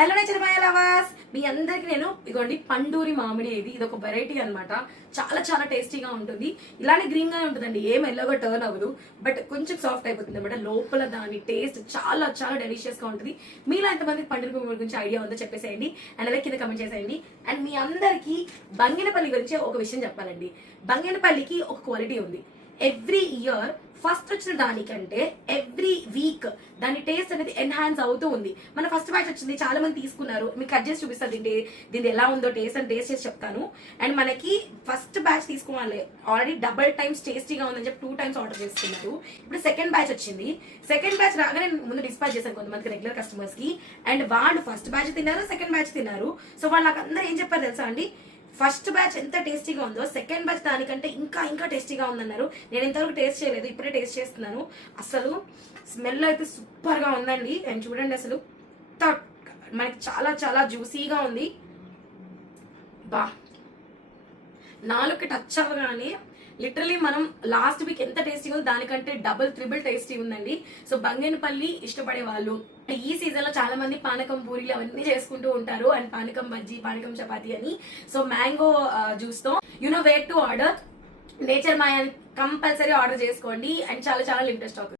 Hello nature my lovers, మీ అందరికి నేను ఇగోండి పండూరి మామిడి. ఇది ఒక వెరైటీ అన్నమాట. చాలా చాలా టేస్టీగా ఉంటుంది. ఇలానే గ్రీన్ గానే ఉంటుందండి, ఏం ఎల్లోగా టర్న్ అవ్వదు, బట్ కొంచెం సాఫ్ట్ అయిపోతుంది అనమాట. లోపల దాని టేస్ట్ చాలా చాలా డెలిషియస్ గా ఉంటుంది. మీలో ఎంతమందికి పండూరి మామిడి గురించి ఐడియా ఉందో చెప్పేసేయండి అండ్ అలాగే కింద కమెంట్ చేసేయండి. అండ్ మీ అందరికి బంగినపల్లి గురించి ఒక విషయం చెప్పాలండి. బంగినపల్లికి ఒక క్వాలిటీ ఉంది. ఎవ్రీ ఇయర్ ఫస్ట్ వచ్చిన దానికంటే ఎవ్రీ వీక్ దాని టేస్ట్ అనేది ఎన్హాన్స్ అవుతూ ఉంది. మన ఫస్ట్ బ్యాచ్ వచ్చింది, చాలా మంది తీసుకున్నారు. మీకు కట్ చేసి చూపిస్తారు దీని ఎలా ఉందో టేస్ట్ అని టేస్ట్ చేసి చెప్తాను. అండ్ మనకి ఫస్ట్ బ్యాచ్ తీసుకోవాలి ఆల్రెడీ డబుల్ టైమ్స్ టేస్టీగా ఉందని చెప్పి 2 times ఆర్డర్ చేసుకున్నారు. ఇప్పుడు సెకండ్ బ్యాచ్ వచ్చింది. సెకండ్ బ్యాచ్ రాగానే ముందు డిస్పాచ్ చేశాను కొంతమందికి రెగ్యులర్ కస్టమర్స్ కి. అండ్ వాళ్ళు ఫస్ట్ బ్యాచ్ తిన్నారు, సెకండ్ బ్యాచ్ తిన్నారు. సో వాళ్ళు నాకు అందరూ ఏం చెప్పారు తెలుసా అండి, ఫస్ట్ బ్యాచ్ ఎంత టేస్టీగా ఉందో సెకండ్ బ్యాచ్ దానికంటే ఇంకా ఇంకా టేస్టీగా ఉందన్నారు. నేను ఇంతవరకు టేస్ట్ చేయలేదు, ఇప్పుడే టేస్ట్ చేస్తున్నాను. అసలు స్మెల్ అయితే సూపర్ గా ఉందండి. అండ్ చూడండి, అసలు మనకి చాలా చాలా జ్యూసీగా ఉంది. బా నాలుగు టచ్ అవ్వగానే లిటరలీ మనం లాస్ట్ వీక్ ఎంత టేస్టీగా ఉందో దానికంటే డబుల్ త్రిబుల్ టేస్టీ ఉందండి. సో బంగినపల్లి ఇష్టపడే వాళ్ళు ఈ సీజన్ లో చాలా మంది పానకం పూరీలు అవన్నీ చేసుకుంటూ ఉంటారు. అండ్ పానకం బజ్జీ, పానకం చపాతీ అని. సో మ్యాంగో జ్యూస్ తో వేర్ టు ఆర్డర్ నేచర్ మాయా కంపల్సరీ ఆర్డర్ చేసుకోండి. అండ్ చాలా చాలా లిమిటెడ్ స్టాక్.